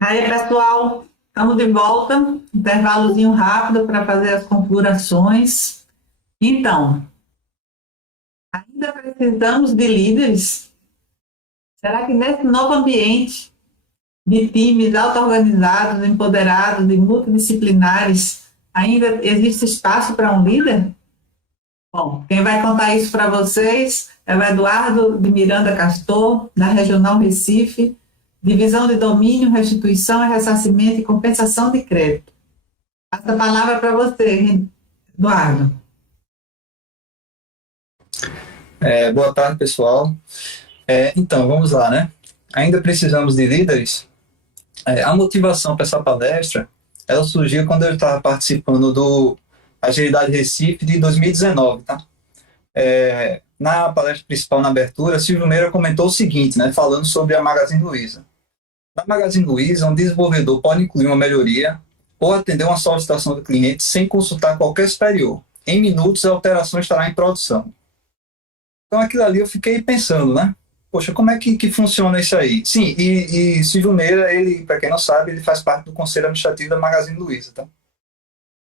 Aí, pessoal, estamos de volta. Intervalozinho rápido para fazer as configurações. Então, ainda precisamos de líderes? Será que nesse novo ambiente de times auto-organizados, empoderados e multidisciplinares, ainda existe espaço para um líder? Bom, quem vai contar isso para vocês é o Eduardo de Miranda Castor, da Regional Recife, Divisão de Domínio, Restituição, Ressarcimento e Compensação de Crédito. Passa a palavra para você, Eduardo. Boa tarde, pessoal. Então, vamos lá, né? Ainda precisamos de líderes? A motivação para essa palestra, ela surgiu quando eu estava participando do Agilidade Recife de 2019, tá? Na palestra principal, na abertura, Silvio Meira comentou o seguinte, né? Falando sobre a Magazine Luiza. Na Magazine Luiza, um desenvolvedor pode incluir uma melhoria ou atender uma solicitação do cliente sem consultar qualquer superior. Em minutos, a alteração estará em produção. Então, aquilo ali eu fiquei pensando, né? Poxa, como é que funciona isso aí? Sim, e Silvio Meira, ele, para quem não sabe, ele faz parte do Conselho Administrativo da Magazine Luiza, tá?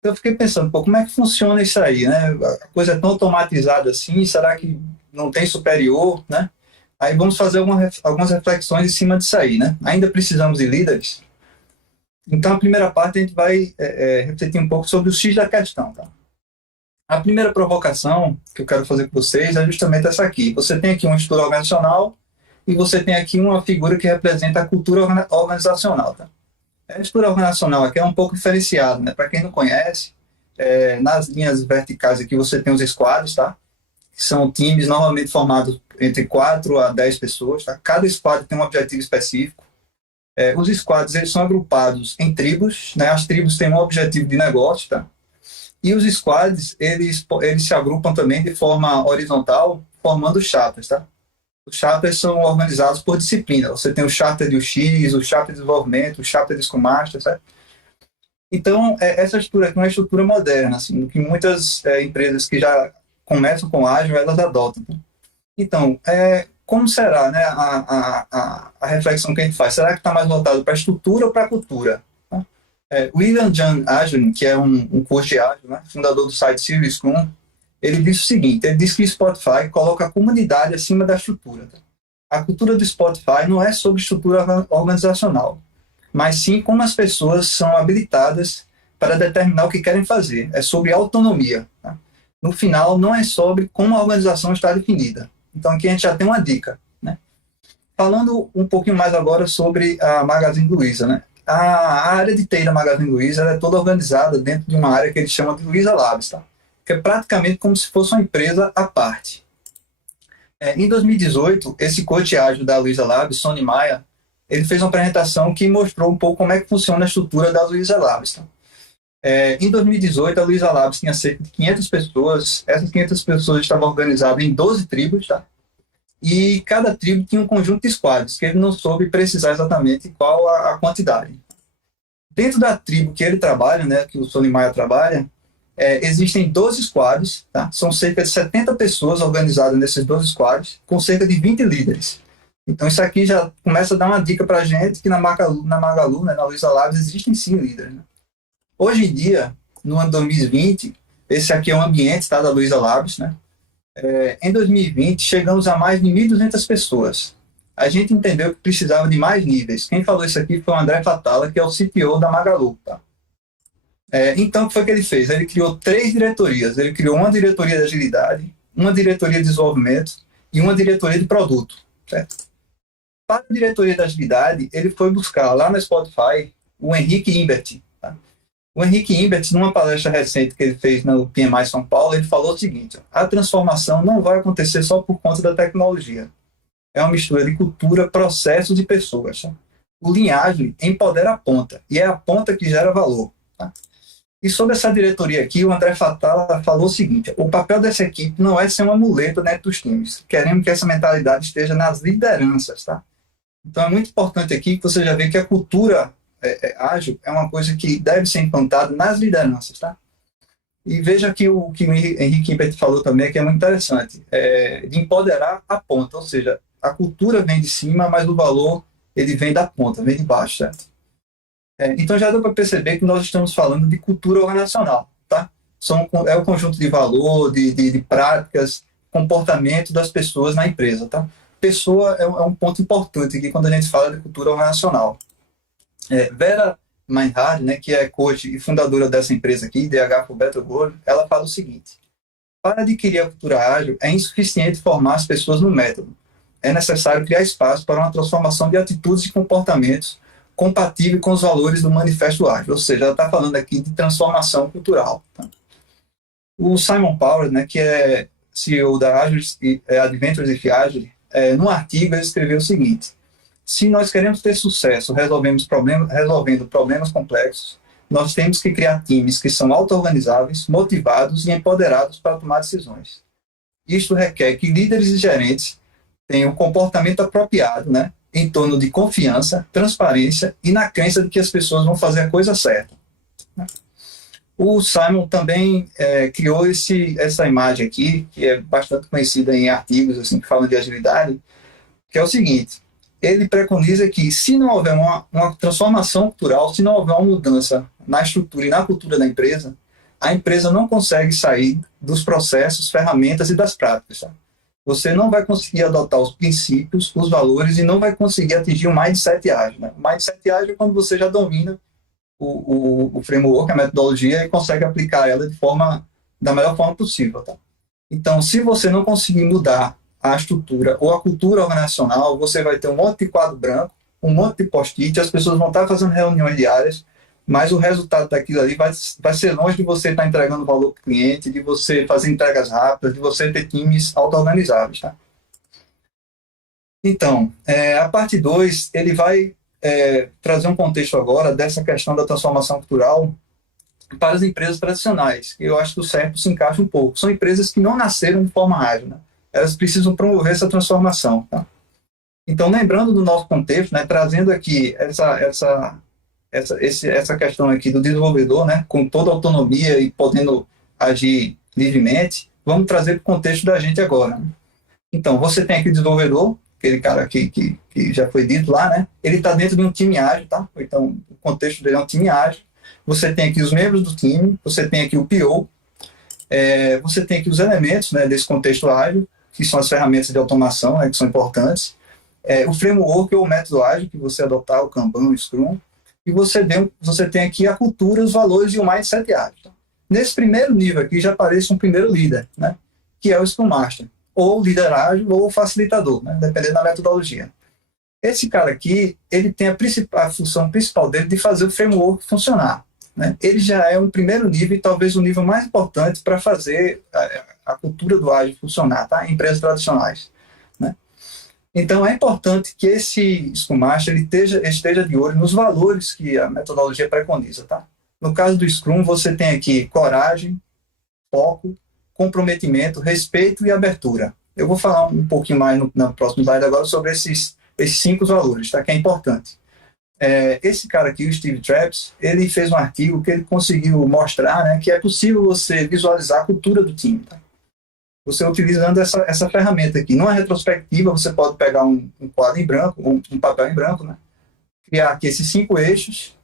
Então, eu fiquei pensando, pô, como é que funciona isso aí, né? A coisa é tão automatizada assim, será que não tem superior, né? Aí vamos fazer algumas reflexões em cima disso aí, né? Ainda precisamos de líderes? Então, a primeira parte a gente vai refletir um pouco sobre o X da questão, tá? A primeira provocação que eu quero fazer com vocês é justamente essa aqui. Você tem aqui uma estrutura organizacional e você tem aqui uma figura que representa a cultura organizacional. Tá? A estrutura organizacional aqui é um pouco diferenciada, né? Para quem não conhece, nas linhas verticais aqui você tem os squads, tá? Que são times normalmente formados entre 4 a 10 pessoas. Tá? Cada squad tem um objetivo específico. Os squads eles são agrupados em tribos, né? As tribos têm um objetivo de negócio, tá? E os squads, eles se agrupam também de forma horizontal, formando chapters, tá? Os chapters são organizados por disciplina. Você tem o chapter de UX, o chapter de desenvolvimento, o chapter de Scrum Master, certo? Então, essa estrutura aqui é uma estrutura moderna, assim, que muitas empresas que já começam com ágil, elas adotam. Tá? Então, como será, né, a reflexão que a gente faz? Será que está mais voltado para a estrutura ou para a cultura? William John Agin, que é um coach de ágil, né, fundador do site Silver Scrum, ele disse o seguinte, ele diz que o Spotify coloca a comunidade acima da estrutura. Tá? A cultura do Spotify não é sobre estrutura organizacional, mas sim como as pessoas são habilitadas para determinar o que querem fazer. É sobre autonomia. Tá? No final, não é sobre como a organização está definida. Então aqui a gente já tem uma dica. Né? Falando um pouquinho mais agora sobre a Magazine Luiza, né? A área de TI da Magazine Luiza é toda organizada dentro de uma área que eles chamam de Luiza Labs, tá? Que é praticamente como se fosse uma empresa à parte. Em 2018, esse coach ágil da Luiza Labs, Sony Maia, ele fez uma apresentação que mostrou um pouco como é que funciona a estrutura da Luiza Labs. Tá? Em 2018, a Luiza Labs tinha cerca de 500 pessoas. Essas 500 pessoas estavam organizadas em 12 tribos, tá? E cada tribo tinha um conjunto de squads, que ele não soube precisar exatamente qual a quantidade. Dentro da tribo que ele trabalha, né, que o Sony Maia trabalha, existem 12 squads, tá? São cerca de 70 pessoas organizadas nesses 12 squads, com cerca de 20 líderes. Então isso aqui já começa a dar uma dica para a gente que na Magalu, né, na Luiza Labs, existem sim líderes. Né? Hoje em dia, no ano 2020, esse aqui é o ambiente, tá, da Luiza Labs, né? Em 2020, chegamos a mais de 1.200 pessoas. A gente entendeu que precisava de mais níveis. Quem falou isso aqui foi o André Fatala, que é o CTO da Magalu. Tá? Então, o que foi que ele fez? Ele criou 3 diretorias. Ele criou uma diretoria de agilidade, uma diretoria de desenvolvimento e uma diretoria de produto. Certo? Para a diretoria de agilidade, ele foi buscar lá no Spotify o Henrique Imbert. Tá? O Henrique Imbert, numa palestra recente que ele fez no PMI São Paulo, ele falou o seguinte: a transformação não vai acontecer só por conta da tecnologia. É uma mistura de cultura, processos e pessoas. Tá? O Linhagem empodera a ponta, e é a ponta que gera valor. Tá? E sobre essa diretoria aqui, o André Fatala falou o seguinte: o papel dessa equipe não é ser uma muleta dentro dos times. Queremos que essa mentalidade esteja nas lideranças. Tá? Então é muito importante aqui que você já vê que a cultura ágil é uma coisa que deve ser implantada nas lideranças, tá? E veja que o Henrique Imbert falou também, que é muito interessante, de empoderar a ponta, ou seja, a cultura vem de cima, mas o valor ele vem da ponta, vem de baixo, certo? Então já deu para perceber que nós estamos falando de cultura organizacional, tá? É o conjunto de valor, de práticas, comportamento das pessoas na empresa, tá? Pessoa é um ponto importante aqui quando a gente fala de cultura organizacional. Vera Meinhard, né, que é coach e fundadora dessa empresa aqui, DH for Better World, ela fala o seguinte: para adquirir a cultura ágil, é insuficiente formar as pessoas no método. É necessário criar espaço para uma transformação de atitudes e comportamentos compatível com os valores do Manifesto Ágil. Ou seja, ela está falando aqui de transformação cultural. Tá? O Simon Powers, né, que é CEO da Agile, Adventures of Agile, num artigo ele escreveu o seguinte: se nós queremos ter sucesso resolvendo problemas complexos, nós temos que criar times que são auto-organizáveis, motivados e empoderados para tomar decisões. Isto requer que líderes e gerentes tenham um comportamento apropriado, né, em torno de confiança, transparência e na crença de que as pessoas vão fazer a coisa certa. O Simon também criou essa imagem aqui, que é bastante conhecida em artigos assim, que falam de agilidade, que é o seguinte: ele preconiza que se não houver uma transformação cultural, se não houver uma mudança na estrutura e na cultura da empresa, a empresa não consegue sair dos processos, ferramentas e das práticas. Tá? Você não vai conseguir adotar os princípios, os valores e não vai conseguir atingir o mindset ágil. Né? O mindset ágil é quando você já domina o framework, a metodologia, e consegue aplicar ela da melhor forma possível. Tá? Então, se você não conseguir mudar a estrutura ou a cultura organizacional, você vai ter um monte de quadro branco, um monte de post-it, as pessoas vão estar fazendo reuniões diárias, mas o resultado daquilo ali vai ser longe de você estar entregando valor para o cliente, de você fazer entregas rápidas, de você ter times auto-organizáveis. Tá? Então, a parte 2, ele vai trazer um contexto agora dessa questão da transformação cultural para as empresas tradicionais. Eu acho que o certo se encaixa um pouco. São empresas que não nasceram de forma ágil, né? Elas precisam promover essa transformação. Tá? Então, lembrando do nosso contexto, né, trazendo aqui essa questão aqui do desenvolvedor, né, com toda a autonomia e podendo agir livremente, vamos trazer para o contexto da gente agora. Né? Então, você tem aqui o desenvolvedor, aquele cara que já foi dito lá, né? Ele está dentro de um time ágil, tá? Então, o contexto dele é um time ágil. Você tem aqui os membros do time, você tem aqui o PO, você tem aqui os elementos, né, desse contexto ágil, que são as ferramentas de automação, né, que são importantes, o framework ou o método ágil que você adotar, o Kanban, o Scrum, e você tem aqui a cultura, os valores e o mindset ágil. Tá? Nesse primeiro nível aqui já aparece um primeiro líder, né, que é o Scrum Master, ou líder ágil, ou facilitador, né, dependendo da metodologia. Esse cara aqui, ele tem a função principal dele de fazer o framework funcionar. Né? Ele já é um primeiro nível e talvez o nível mais importante para fazer a cultura do ágil funcionar, tá? Em empresas tradicionais. Né? Então, é importante que esse Scrum Master ele esteja de olho nos valores que a metodologia preconiza. Tá? No caso do Scrum, você tem aqui coragem, foco, comprometimento, respeito e abertura. Eu vou falar um pouquinho mais no próximo slide agora sobre esses 5 valores, tá? Que é importante. Esse cara aqui, o Steve Traps, ele fez um artigo que ele conseguiu mostrar, né, que é possível você visualizar a cultura do time. Tá? Você utilizando essa ferramenta aqui. Numa retrospectiva, você pode pegar um quadro em branco, um papel em branco, né? Criar aqui esses 5 eixos,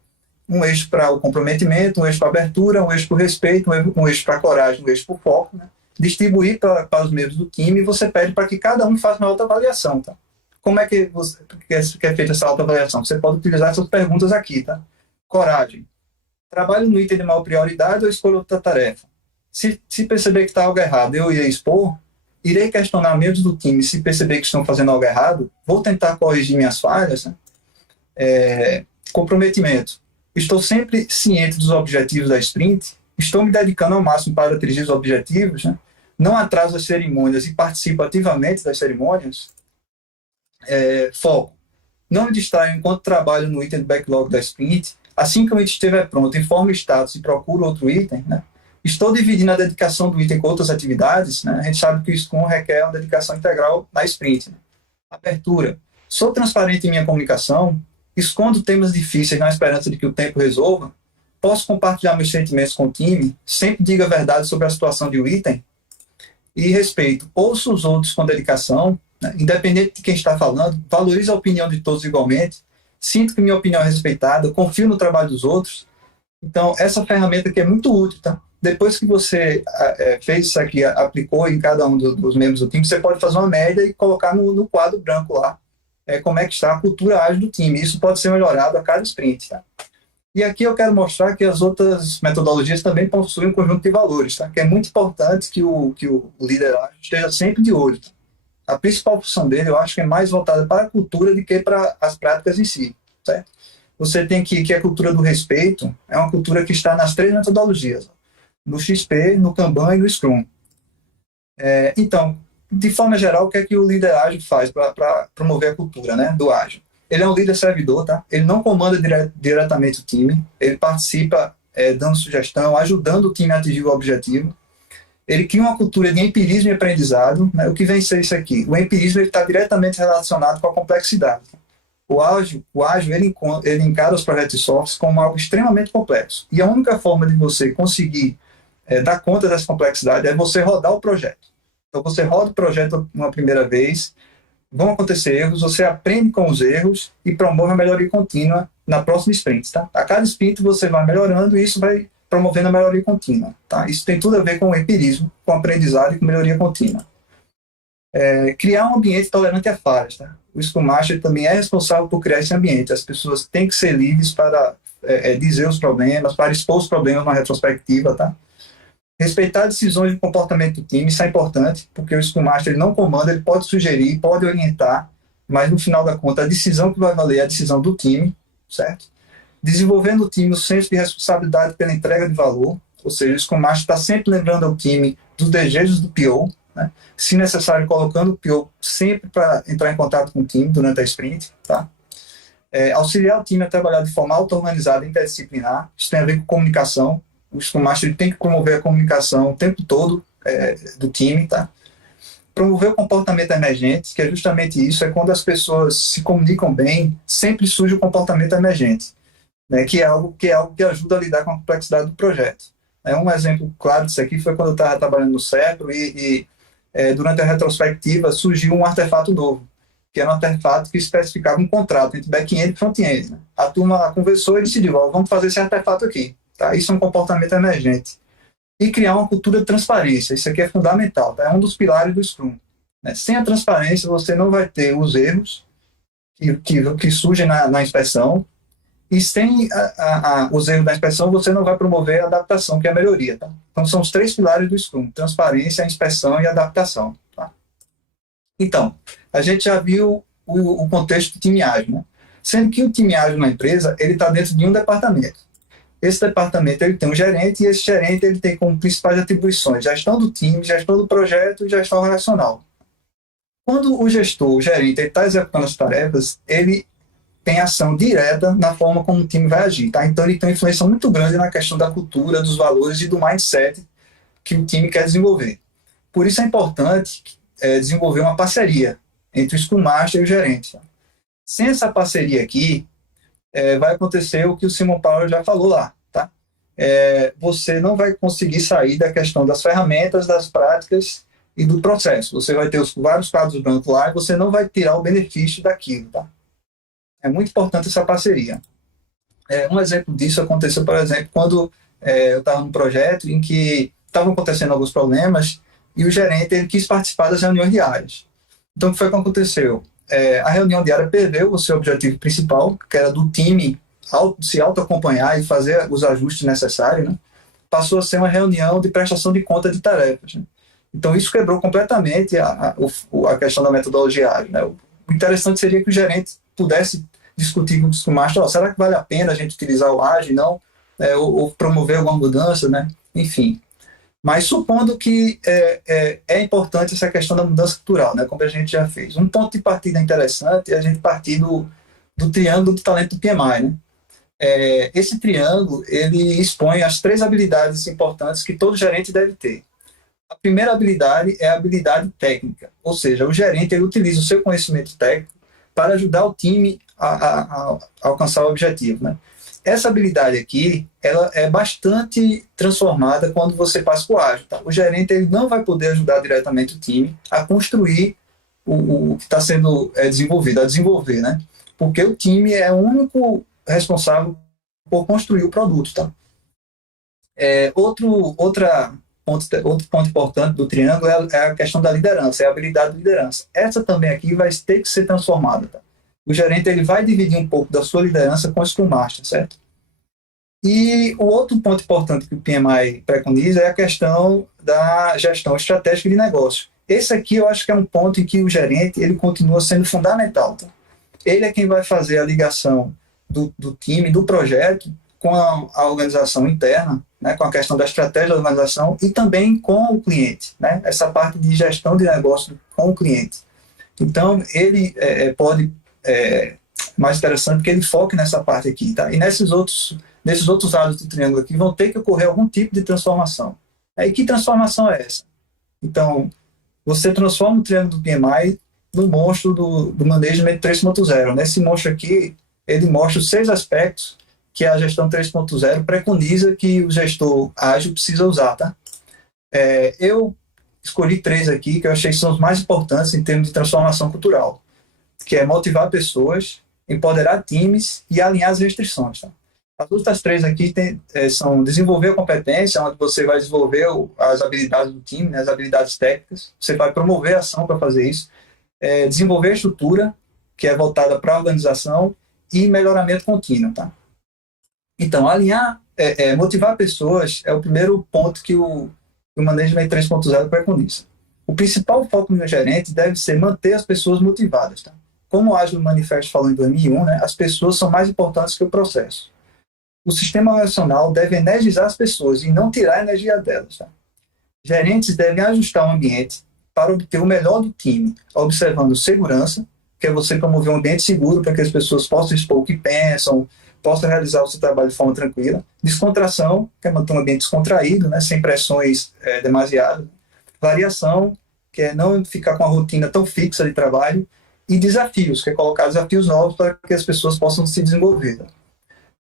um eixo para o comprometimento, um eixo para abertura, um eixo para o respeito, um eixo para a coragem, um eixo para o foco, né? Distribuir para os membros do time e você pede para que cada um faça uma autoavaliação. Tá? Como é que é feita essa autoavaliação? Você pode utilizar essas perguntas aqui, tá? Coragem. Trabalho no item de maior prioridade ou escolho outra tarefa? Se perceber que está algo errado, eu irei expor, irei questionar membros do time. Se perceber que estão fazendo algo errado, vou tentar corrigir minhas falhas. Né? Comprometimento. Estou sempre ciente dos objetivos da sprint, estou me dedicando ao máximo para atingir os objetivos, né? Não atraso as cerimônias e participo ativamente das cerimônias. Foco. Não me distraio enquanto trabalho no item do backlog da sprint. Assim que o item estiver pronto, informo o status e procuro outro item. Né? Estou dividindo a dedicação do item com outras atividades. Né? A gente sabe que o Scrum requer uma dedicação integral na sprint. Né? Abertura. Sou transparente em minha comunicação. Escondo temas difíceis na esperança de que o tempo resolva. Posso compartilhar meus sentimentos com o time. Sempre digo a verdade sobre a situação de um item. E respeito. Ouço os outros com dedicação. Independente de quem está falando, valorize a opinião de todos igualmente, sinto que minha opinião é respeitada, confio no trabalho dos outros. Então, essa ferramenta aqui é muito útil, tá? Depois que você fez isso aqui, aplicou em cada um dos membros do time, você pode fazer uma média e colocar no quadro branco lá como é que está a cultura ágil do time. Isso pode ser melhorado a cada sprint, tá? E aqui eu quero mostrar que as outras metodologias também possuem um conjunto de valores, tá? Que é muito importante que o líder ágil esteja sempre de olho. Tá? A principal função dele, eu acho que é mais voltada para a cultura do que para as práticas em si, certo? Você tem que a cultura do respeito é uma cultura que está nas 3 metodologias, no XP, no Kanban e no Scrum. Então, de forma geral, o que é que o líder ágil faz para promover a cultura, né, do ágil? Ele é um líder servidor, tá? Ele não comanda diretamente o time, ele participa dando sugestão, ajudando o time a atingir o objetivo. Ele cria uma cultura de empirismo e aprendizado, né? O que vem ser isso aqui? O empirismo está diretamente relacionado com a complexidade. O ágil ele encara os projetos de software como algo extremamente complexo. E a única forma de você conseguir dar conta dessa complexidade é você rodar o projeto. Então, você roda o projeto uma primeira vez, vão acontecer erros, você aprende com os erros e promove a melhoria contínua na próxima sprint. Tá? A cada sprint você vai melhorando e isso vai promovendo a melhoria contínua. Tá? Isso tem tudo a ver com o empirismo, com aprendizado e com melhoria contínua. Criar um ambiente tolerante a falhas. Tá? O Scrum Master também é responsável por criar esse ambiente. As pessoas têm que ser livres para dizer os problemas, para expor os problemas na retrospectiva. Tá? Respeitar decisões de comportamento do time, isso é importante, porque o Scrum Master ele não comanda, ele pode sugerir, pode orientar, mas no final da conta a decisão que vai valer é a decisão do time, certo? Desenvolvendo o time o senso de responsabilidade pela entrega de valor, ou seja, o Scrum Master está sempre lembrando ao time dos desejos do PO, né? Se necessário, colocando o PO sempre para entrar em contato com o time durante a sprint, tá? Auxiliar o time a trabalhar de forma auto-organizada e interdisciplinar, isso tem a ver com comunicação. O Scrum Master tem que promover a comunicação o tempo todo do time, tá? Promover o comportamento emergente, que é justamente isso, é quando as pessoas se comunicam bem, sempre surge o comportamento emergente, né? Que é algo que ajuda a lidar com a complexidade do projeto. Um exemplo claro disso aqui foi quando eu estava trabalhando no Certo e durante a retrospectiva surgiu um artefato novo, que era um artefato que especificava um contrato entre back-end e front-end. Né? A turma conversou e decidiu, vamos fazer esse artefato aqui. Tá? Isso é um comportamento emergente. E criar uma cultura de transparência, isso aqui é fundamental, tá? É um dos pilares do Scrum. Né? Sem a transparência, você não vai ter os erros que surgem na inspeção, e sem os erros da inspeção, você não vai promover a adaptação, que é a melhoria. Tá? Então, são os 3 pilares do Scrum, transparência, inspeção e adaptação. Tá? Então, a gente já viu o contexto do time ágil, né? Sendo que o time ágil na empresa, ele está dentro de um departamento. Esse departamento ele tem um gerente e esse gerente ele tem como principais atribuições gestão do time, gestão do projeto e gestão relacional. Quando o gestor, o gerente, está executando as tarefas, ele tem ação direta na forma como o time vai agir. Tá? Então ele tem uma influência muito grande na questão da cultura, dos valores e do mindset que o time quer desenvolver. Por isso é importante desenvolver uma parceria entre o Scrum Master e o gerente. Tá? Sem essa parceria aqui, vai acontecer o que o Simon Powell já falou lá, tá? Você não vai conseguir sair da questão das ferramentas, das práticas e do processo. Você vai ter vários quadros brancos lá e você não vai tirar o benefício daquilo, tá? É muito importante essa parceria. Um exemplo disso aconteceu, por exemplo, quando eu estava num projeto em que estavam acontecendo alguns problemas e o gerente ele quis participar das reuniões diárias. Então, o que foi que aconteceu? A reunião diária perdeu o seu objetivo principal, que era do time se auto-acompanhar e fazer os ajustes necessários, né? Passou a ser uma reunião de prestação de conta de tarefas. Né? Então, isso quebrou completamente a questão da metodologia ágil. Né? O interessante seria que o gerente pudesse discutir com o Scrum Master, será que vale a pena a gente utilizar o ágil, não? Ou promover alguma mudança, né? Enfim. Mas supondo que é importante essa questão da mudança cultural, né, como a gente já fez. Um ponto de partida interessante é a gente partir do triângulo do talento do PMI. Né? Esse triângulo ele expõe as 3 habilidades importantes que todo gerente deve ter. A primeira habilidade é a habilidade técnica, ou seja, o gerente ele utiliza o seu conhecimento técnico para ajudar o time a alcançar o objetivo. Né? Essa habilidade aqui, ela é bastante transformada quando você passa para o ágil. Tá? O gerente ele não vai poder ajudar diretamente o time a construir o que está sendo desenvolvido, a desenvolver, né? porque o time é o único responsável por construir o produto, tá? Outro ponto importante do triângulo é a questão da liderança, é a habilidade de liderança. Essa também aqui vai ter que ser transformada, tá? O gerente ele vai dividir um pouco da sua liderança com o Scrum Master, certo? E o outro ponto importante que o PMI preconiza é a questão da gestão estratégica de negócio. Esse aqui eu acho que é um ponto em que o gerente ele continua sendo fundamental, tá? Ele é quem vai fazer a ligação do time, do projeto, com a organização interna, né, com a questão da estratégia da organização e também com o cliente, né, essa parte de gestão de negócio com o cliente. Então, ele mais interessante que ele foque nessa parte aqui, tá? E nesses outros lados do triângulo aqui vão ter que ocorrer algum tipo de transformação. E que transformação é essa? Então, você transforma o triângulo do PMI no monstro do Management 3.0. Nesse monstro aqui, ele mostra os 6 aspectos que a gestão 3.0 preconiza que o gestor ágil precisa usar, tá? Eu escolhi 3 aqui que eu achei que são os mais importantes em termos de transformação cultural, que é motivar pessoas, empoderar times e alinhar as restrições, tá? As outras 3 aqui são desenvolver a competência, onde você vai desenvolver as habilidades do time, né, as habilidades técnicas, você vai promover a ação para fazer isso, desenvolver a estrutura, que é voltada para a organização, e melhoramento contínuo, tá? Então, motivar pessoas é o primeiro ponto que o Management 3.0 preconiza. O principal foco do meu gerente deve ser manter as pessoas motivadas, tá? Como o Agile Manifesto falou em 2001, né, as pessoas são mais importantes que o processo. O sistema organizacional deve energizar as pessoas e não tirar a energia delas, tá? Gerentes devem ajustar o ambiente para obter o melhor do time, observando segurança, que é você promover um ambiente seguro para que as pessoas possam expor o que pensam, possam realizar o seu trabalho de forma tranquila. Descontração, que é manter um ambiente descontraído, né, sem pressões demasiadas. Variação, que é não ficar com a rotina tão fixa de trabalho. E desafios, que é colocar desafios novos para que as pessoas possam se desenvolver.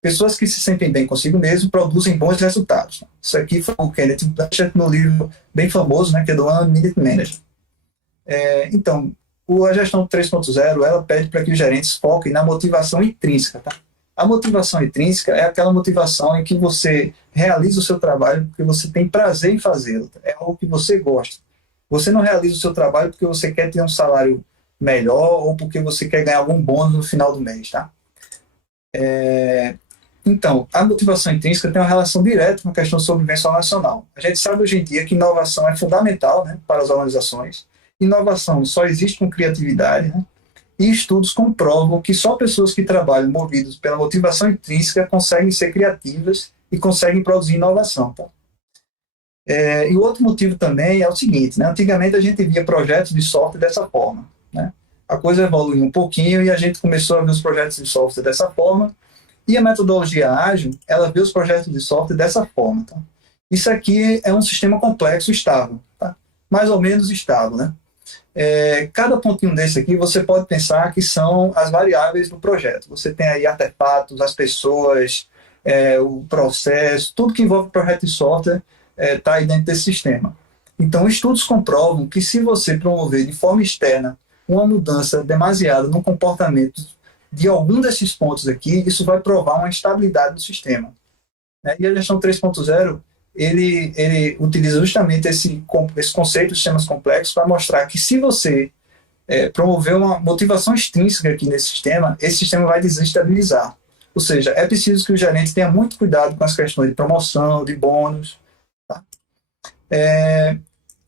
Pessoas que se sentem bem consigo mesmo produzem bons resultados. Isso aqui foi o Kenneth Blanchard no livro bem famoso, né, que é do One Minute Manager. Então, a gestão 3.0 ela pede para que os gerentes foquem na motivação intrínseca, tá? A motivação intrínseca é aquela motivação em que você realiza o seu trabalho porque você tem prazer em fazê-lo, tá? É algo que você gosta. Você não realiza o seu trabalho porque você quer ter um salário melhor ou porque você quer ganhar algum bônus no final do mês, tá? Então, a motivação intrínseca tem uma relação direta com a questão de sobrevivência nacional. A gente sabe hoje em dia que inovação é fundamental, né, para as organizações. Inovação só existe com criatividade, né? E estudos comprovam que só pessoas que trabalham movidas pela motivação intrínseca conseguem ser criativas e conseguem produzir inovação, tá? E o outro motivo também é o seguinte, né? Antigamente a gente via projetos de software dessa forma, né? A coisa evoluiu um pouquinho e a gente começou a ver os projetos de software dessa forma, e a metodologia ágil, ela vê os projetos de software dessa forma, tá? Isso aqui é um sistema complexo estável, tá? Mais ou menos estável, né? Cada pontinho desse aqui você pode pensar que são as variáveis do projeto. Você tem aí artefatos, as pessoas, o processo, tudo que envolve o projeto de software está aí dentro desse sistema. Então, estudos comprovam que se você promover de forma externa uma mudança demasiada no comportamento de algum desses pontos aqui, isso vai provar uma instabilidade do sistema, né? E a gestão 3.0 ele utiliza justamente esse conceito de sistemas complexos para mostrar que se você promover uma motivação extrínseca aqui nesse sistema, esse sistema vai desestabilizar. Ou seja, é preciso que o gerente tenha muito cuidado com as questões de promoção, de bônus, tá?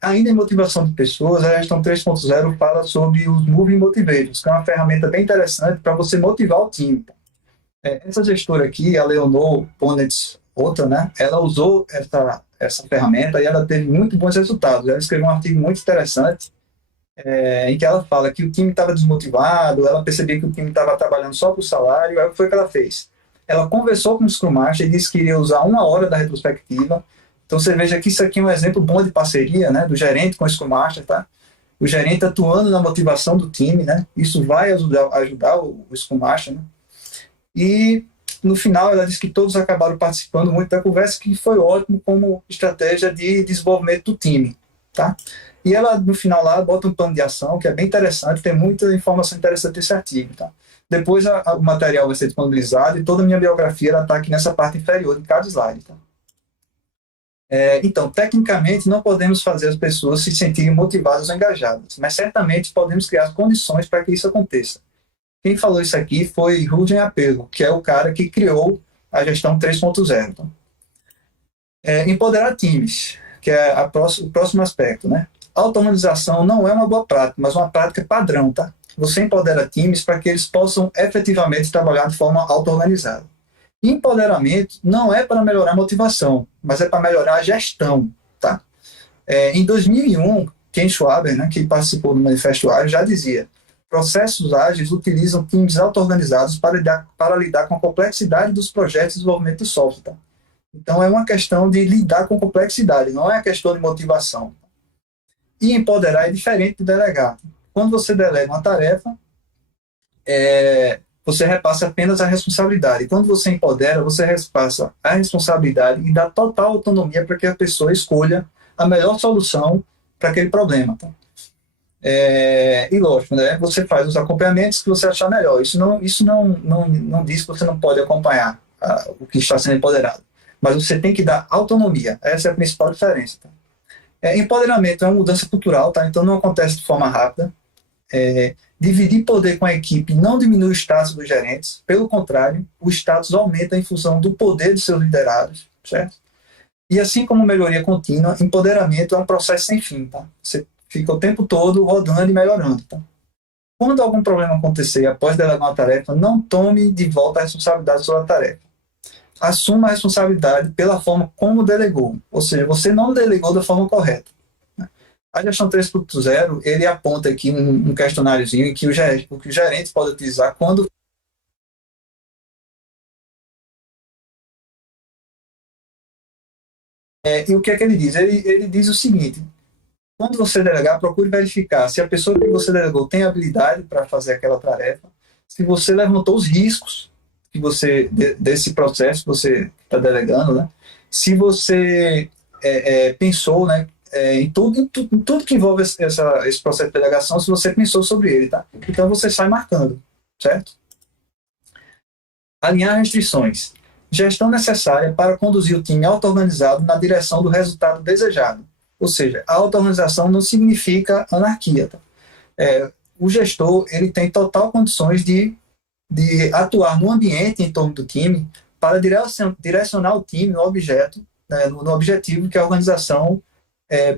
Ainda em motivação de pessoas, a gestão 3.0 fala sobre os Moving Motivators, que é uma ferramenta bem interessante para você motivar o time. Essa gestora aqui, a Leonor Ponetz-Ota, né, ela usou essa ferramenta e ela teve muito bons resultados. Ela escreveu um artigo muito interessante em que ela fala que o time estava desmotivado, ela percebia que o time estava trabalhando só para o salário. Aí o que foi que ela fez? Ela conversou com o Scrum Master e disse que iria usar 1 hora da retrospectiva. Então você veja que isso aqui é um exemplo bom de parceria, né, do gerente com o Scrum Master, tá? O gerente atuando na motivação do time, né? Isso vai ajudar o Scrum Master, né? E no final ela disse que todos acabaram participando muito da conversa, que foi ótimo como estratégia de desenvolvimento do time. tá? E ela, no final lá, bota um plano de ação, que é bem interessante, tem muita informação interessante nesse artigo, tá? Depois o material vai ser disponibilizado e toda a minha biografia está aqui nessa parte inferior de cada slide, tá? Então, tecnicamente, não podemos fazer as pessoas se sentirem motivadas ou engajadas, mas certamente podemos criar condições para que isso aconteça. Quem falou isso aqui foi Rudin Apego, que é o cara que criou a gestão 3.0. Então, empoderar times, que é o próximo aspecto, né? Automatização não é uma boa prática, mas uma prática padrão, tá? Você empodera times para que eles possam efetivamente trabalhar de forma auto-organizada. Empoderamento não é para melhorar a motivação, mas é para melhorar a gestão, tá? Em 2001, Ken Schwaber, né, que participou do Manifesto Ágil, já dizia: processos ágeis utilizam times auto-organizados para lidar com a complexidade dos projetos de desenvolvimento de software. Tá? Então, é uma questão de lidar com complexidade, não é uma questão de motivação. E empoderar é diferente de delegar. Quando você delega uma tarefa, você repassa apenas a responsabilidade. Quando você empodera, você repassa a responsabilidade e dá total autonomia para que a pessoa escolha a melhor solução para aquele problema. Tá? E lógico, né, você faz os acompanhamentos que você achar melhor. Isso não diz que você não pode acompanhar o que está sendo empoderado. Mas você tem que dar autonomia. Essa é a principal diferença. Tá? Empoderamento é uma mudança cultural, tá? Então não acontece de forma rápida. Dividir poder com a equipe não diminui o status dos gerentes, pelo contrário, o status aumenta em função do poder dos seus liderados, certo? E assim como melhoria contínua, empoderamento é um processo sem fim, tá? Você fica o tempo todo rodando e melhorando, tá? Quando algum problema acontecer após delegar uma tarefa, não tome de volta a responsabilidade sobre a tarefa. Assuma a responsabilidade pela forma como delegou, ou seja, você não delegou da forma correta. A gestão 3.0, ele aponta aqui um questionáriozinho que os gerentes podem utilizar quando e o que é que ele diz? Ele diz o seguinte: quando você delegar, procure verificar se a pessoa que você delegou tem habilidade para fazer aquela tarefa, se você levantou os riscos que desse processo que você está delegando, né? Se você pensou, né, em tudo que envolve esse processo de delegação, se você pensou sobre ele, tá? Então você sai marcando, certo? Alinhar restrições. Gestão necessária para conduzir o time auto-organizado na direção do resultado desejado. Ou seja, a auto-organização não significa anarquia. Tá? O gestor ele tem total condições de atuar no ambiente em torno do time para direcionar o time no objeto, né, no objetivo que a organização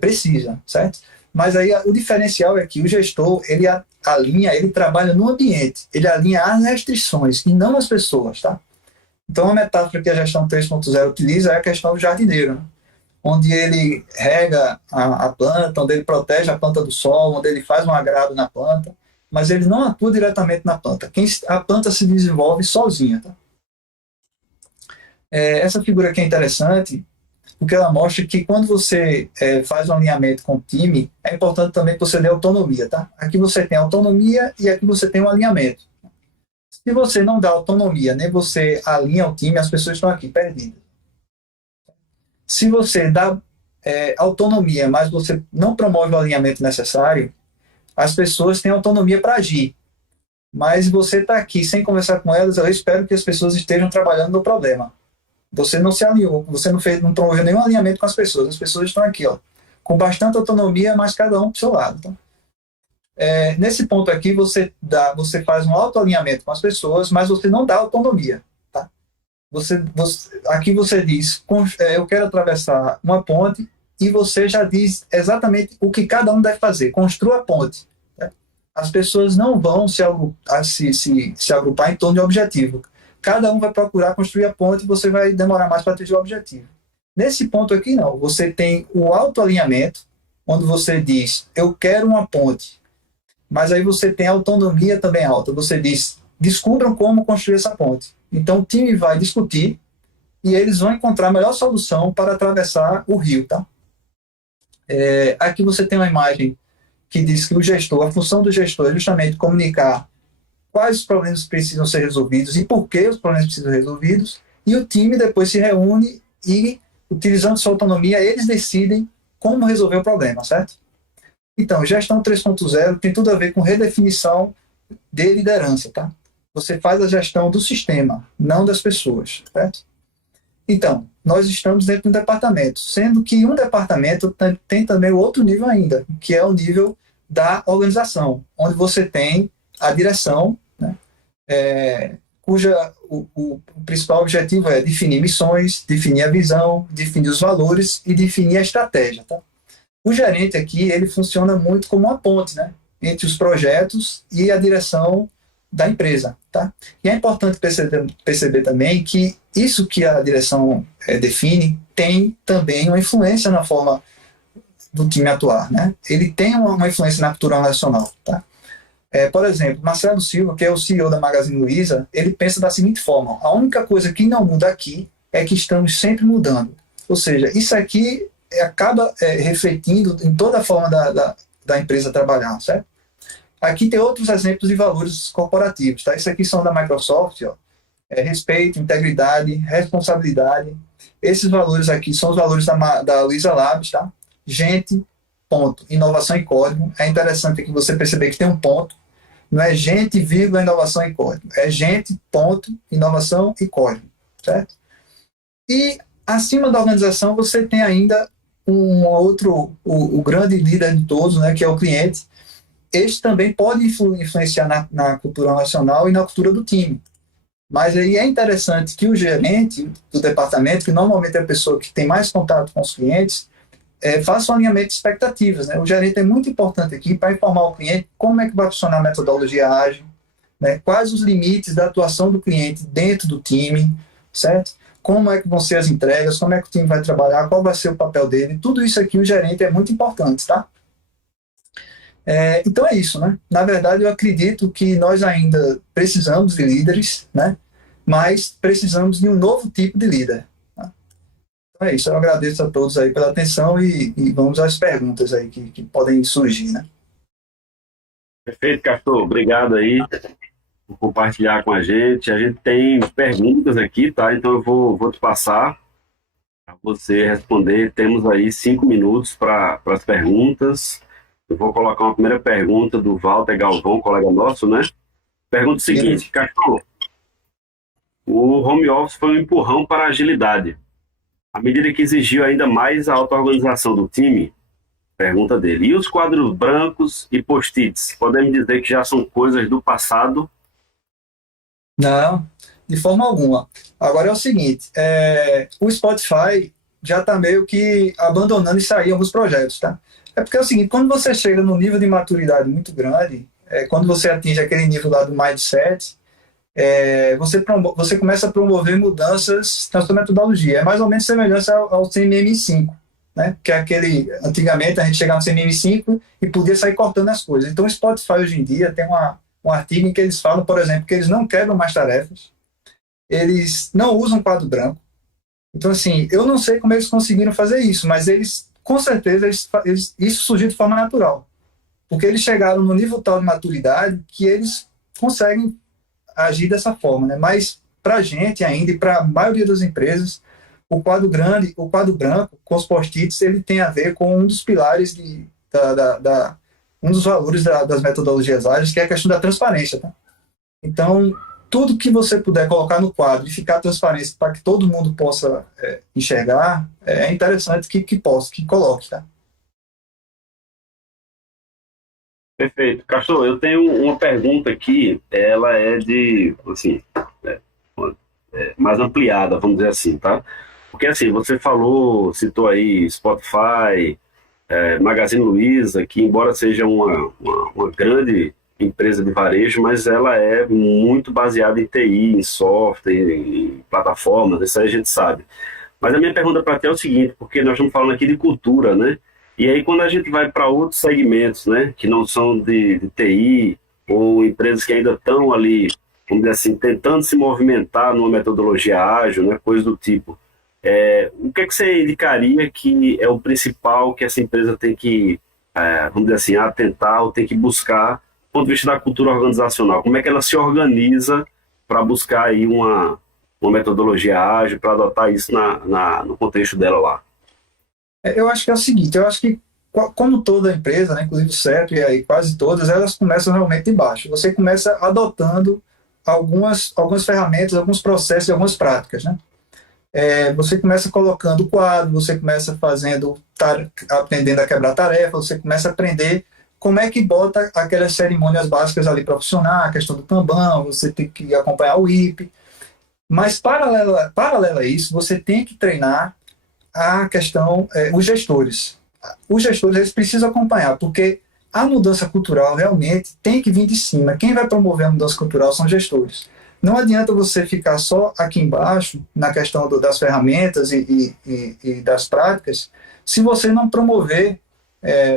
precisa, certo? Mas aí o diferencial é que o gestor, ele trabalha no ambiente, ele alinha as restrições e não as pessoas, tá? Então a metáfora que a gestão 3.0 utiliza é a questão do jardineiro, né? Onde ele rega a planta, onde ele protege a planta do sol, onde ele faz um agrado na planta, mas ele não atua diretamente na planta. A planta se desenvolve sozinha, tá? Essa figura aqui é interessante, porque ela mostra que quando você faz um alinhamento com o time, é importante também que você dê autonomia, tá? Aqui você tem autonomia e aqui você tem um alinhamento. Se você não dá autonomia, nem você alinha o time, as pessoas estão aqui perdidas. Se você dá autonomia, mas você não promove o alinhamento necessário, as pessoas têm autonomia para agir. Mas você está aqui sem conversar com elas, eu espero que as pessoas estejam trabalhando no problema. Você não se alinhou, você não promoveu nenhum alinhamento com as pessoas estão aqui, ó, com bastante autonomia, mas cada um para o seu lado. Tá? Nesse ponto aqui, você faz um autoalinhamento com as pessoas, mas você não dá autonomia. Tá? Aqui você diz, eu quero atravessar uma ponte, e você já diz exatamente o que cada um deve fazer, construa a ponte. Tá? As pessoas não vão se agrupar em torno de um objetivo. Cada um vai procurar construir a ponte e você vai demorar mais para atingir o objetivo. Nesse ponto aqui, não. Você tem o autoalinhamento, onde você diz, eu quero uma ponte. Mas aí você tem a autonomia também alta. Você diz, descubram como construir essa ponte. Então o time vai discutir e eles vão encontrar a melhor solução para atravessar o rio. Tá? Aqui você tem uma imagem que diz que a função do gestor é justamente comunicar quais os problemas precisam ser resolvidos e por que os problemas precisam ser resolvidos, e o time depois se reúne e, utilizando sua autonomia, eles decidem como resolver o problema, certo? Então, gestão 3.0 tem tudo a ver com redefinição de liderança, tá? Você faz a gestão do sistema, não das pessoas, certo? Então, nós estamos dentro de um departamento, sendo que um departamento tem também o outro nível ainda, que é o nível da organização, onde você tem a direção, né, cuja o principal objetivo é definir missões, definir a visão, definir os valores e definir a estratégia. Tá? O gerente aqui, ele funciona muito como uma ponte, né, entre os projetos e a direção da empresa. Tá? E é importante perceber também que isso que a direção define tem também uma influência na forma do time atuar. Né? Ele tem uma influência na cultura nacional. Tá? Por exemplo, Marcelo Silva, que é o CEO da Magazine Luiza, ele pensa da seguinte forma: a única coisa que não muda aqui é que estamos sempre mudando. Ou seja, isso aqui acaba refletindo em toda a forma da empresa trabalhar, certo? Aqui tem outros exemplos de valores corporativos, tá? Isso aqui são da Microsoft, ó. Respeito, integridade, responsabilidade. Esses valores aqui são os valores da Luiza Labs, tá? Gente, ponto, inovação e código. É interessante aqui você perceber que tem um ponto. Não é gente, vírgula, inovação e código. É gente, ponto, inovação e código, certo? E acima da organização você tem ainda um outro, o grande líder de todos, né, que é o cliente. Este também pode influenciar na cultura nacional e na cultura do time. Mas aí é interessante que o gerente do departamento, que normalmente é a pessoa que tem mais contato com os clientes, faça um alinhamento de expectativas. Né? O gerente é muito importante aqui para informar o cliente como é que vai funcionar a metodologia ágil, né? Quais os limites da atuação do cliente dentro do time, certo? Como é que vão ser as entregas, como é que o time vai trabalhar, qual vai ser o papel dele. Tudo isso aqui o gerente é muito importante, tá? Então é isso, né? Na verdade, eu acredito que nós ainda precisamos de líderes, né? Mas precisamos de um novo tipo de líder. Tá? Então é isso, eu agradeço a todos aí pela atenção e vamos às perguntas aí que podem surgir, né? Perfeito, Castor. Obrigado aí por compartilhar com a gente. A gente tem perguntas aqui, tá? Então eu vou te passar para você responder. Temos aí 5 minutos para as perguntas. Eu vou colocar uma primeira pergunta do Walter Galvão, colega nosso, né? Pergunta seguinte, Castor. O home office foi um empurrão para a agilidade. À medida que exigiu ainda mais a auto-organização do time, pergunta dele. E os quadros brancos e post-its? Podemos dizer que já são coisas do passado? Não, de forma alguma. Agora é o seguinte, o Spotify já está meio que abandonando isso aí em alguns projetos, tá? É porque é o seguinte, quando você chega num nível de maturidade muito grande, quando você atinge aquele nível lá do mindset, você começa a promover mudanças na sua metodologia. É mais ou menos semelhante ao CMM5, né? Que é aquele, antigamente a gente chegava no CMM5 e podia sair cortando as coisas. Então o Spotify hoje em dia tem um artigo em que eles falam, por exemplo, que eles não quebram mais tarefas, eles não usam quadro branco. Então assim, eu não sei como eles conseguiram fazer isso, mas eles, com certeza, isso surgiu de forma natural. Porque eles chegaram no nível tal de maturidade que eles conseguem agir dessa forma, né? Mas para a gente ainda e para a maioria das empresas, o quadro branco, com os post-its, ele tem a ver com um dos pilares um dos valores das metodologias ágeis, que é a questão da transparência. Tá? Então, tudo que você puder colocar no quadro e ficar transparente para que todo mundo possa enxergar, é interessante que coloque. Tá? Perfeito. Castor, eu tenho uma pergunta aqui, ela é de, assim, mais ampliada, vamos dizer assim, tá? Porque assim, você citou aí Spotify, Magazine Luiza, que embora seja uma grande empresa de varejo, mas ela é muito baseada em TI, em software, em plataformas, isso aí a gente sabe. Mas a minha pergunta para ti é o seguinte, porque nós estamos falando aqui de cultura, né? E aí quando a gente vai para outros segmentos, né, que não são de TI, ou empresas que ainda estão ali, vamos dizer assim, tentando se movimentar numa metodologia ágil, né, coisa do tipo, o que é que você indicaria que é o principal que essa empresa tem que, vamos dizer assim, atentar ou tem que buscar do ponto de vista da cultura organizacional? Como é que ela se organiza para buscar aí uma metodologia ágil, para adotar isso no contexto dela lá? Eu acho que é o seguinte, eu acho que como toda empresa, né, inclusive o CEP e aí quase todas, elas começam realmente de baixo. Você começa adotando algumas ferramentas, alguns processos e algumas práticas, né? Você começa colocando quadro, você começa aprendendo a quebrar tarefa, você começa a aprender como é que bota aquelas cerimônias básicas ali para funcionar, a questão do Kanban, você tem que acompanhar o IP. Mas, paralela a isso, você tem que treinar a questão, os gestores. Os gestores, eles precisam acompanhar, porque a mudança cultural realmente tem que vir de cima. Quem vai promover a mudança cultural são os gestores. Não adianta você ficar só aqui embaixo, na questão das ferramentas e das práticas, se você não promover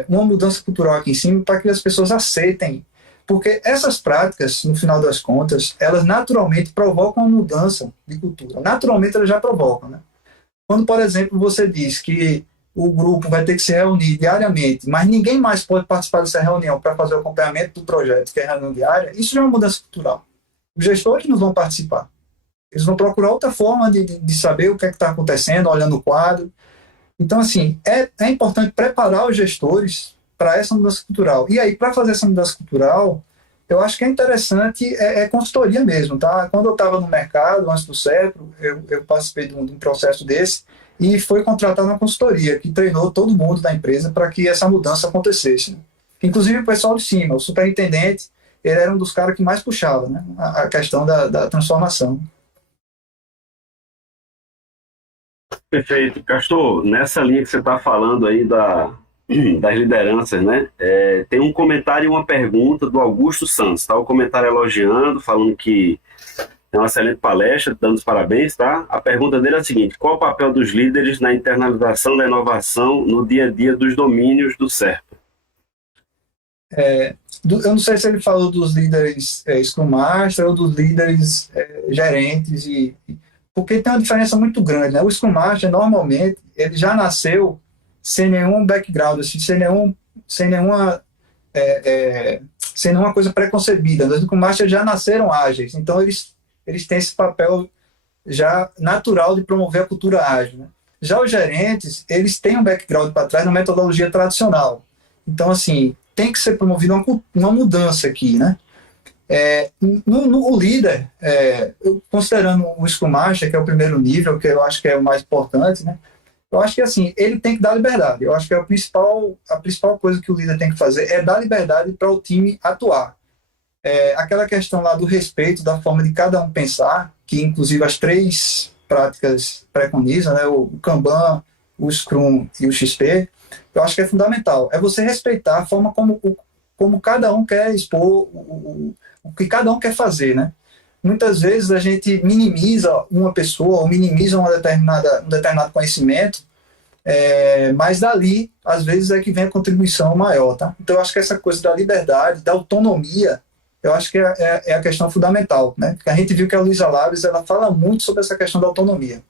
uma mudança cultural aqui em cima para que as pessoas aceitem. Porque essas práticas, no final das contas, elas naturalmente provocam uma mudança de cultura. Naturalmente elas já provocam, né? Quando, por exemplo, você diz que o grupo vai ter que se reunir diariamente, mas ninguém mais pode participar dessa reunião para fazer o acompanhamento do projeto, que é a reunião diária, isso já é uma mudança cultural. Os gestores não vão participar. Eles vão procurar outra forma de saber o que é que está acontecendo, olhando o quadro. Então, assim, é importante preparar os gestores para essa mudança cultural. E aí, para fazer essa mudança cultural, eu acho que é interessante consultoria mesmo, tá? Quando eu estava no mercado, antes do CEPRO, eu participei de um processo desse e foi contratar uma consultoria que treinou todo mundo da empresa para que essa mudança acontecesse, né? Inclusive o pessoal de cima, o superintendente, ele era um dos caras que mais puxava, né, a questão da transformação. Perfeito. Castor, nessa linha que você está falando aí das lideranças, né? Tem um comentário e uma pergunta do Augusto Santos, tá? O comentário elogiando, falando que é uma excelente palestra, dando os parabéns, tá? A pergunta dele é a seguinte: qual o papel dos líderes na internalização da inovação no dia a dia dos domínios do CERP? Eu não sei se ele falou dos líderes Scrum Master ou dos líderes gerentes, porque tem uma diferença muito grande, né? O Scrum Master, normalmente, ele já nasceu sem nenhum background, assim, sem nenhuma coisa preconcebida. Os Scrum Masters já nasceram ágeis, então eles têm esse papel já natural de promover a cultura ágil, né? Já os gerentes, eles têm um background para trás na metodologia tradicional. Então, assim, tem que ser promovida uma mudança aqui, né? O líder, considerando o Scrum Master, que é o primeiro nível, que eu acho que é o mais importante, né? Eu acho que assim, ele tem que dar liberdade. Eu acho que a principal coisa que o líder tem que fazer é dar liberdade para o time atuar. Aquela questão lá do respeito, da forma de cada um pensar, que inclusive as 3 práticas preconizam, né? O Kanban, o Scrum e o XP, eu acho que é fundamental. É você respeitar a forma como cada um quer expor, o que cada um quer fazer, né? Muitas vezes a gente minimiza uma pessoa ou minimiza um determinado conhecimento, mas dali, às vezes, é que vem a contribuição maior, tá? Então, eu acho que essa coisa da liberdade, da autonomia, eu acho que é a questão fundamental, né? A gente viu que a Luiza Labs, ela fala muito sobre essa questão da autonomia.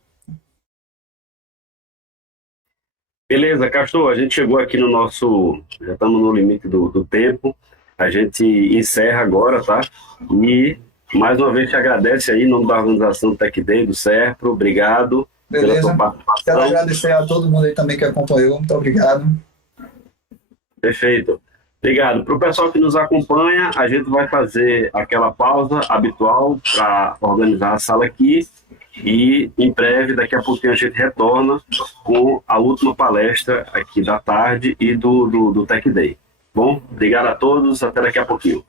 Beleza, Castor, a gente chegou aqui já estamos no limite do tempo, a gente encerra agora, tá? E mais uma vez te agradece aí em nome da organização do Tech Day, do CERPRO, obrigado. Beleza. Quero agradecer a todo mundo aí também que acompanhou, muito obrigado. Perfeito. Obrigado. Para o pessoal que nos acompanha, a gente vai fazer aquela pausa habitual para organizar a sala aqui e em breve, daqui a pouquinho, a gente retorna com a última palestra aqui da tarde e do Tech Day. Bom, obrigado a todos, até daqui a pouquinho.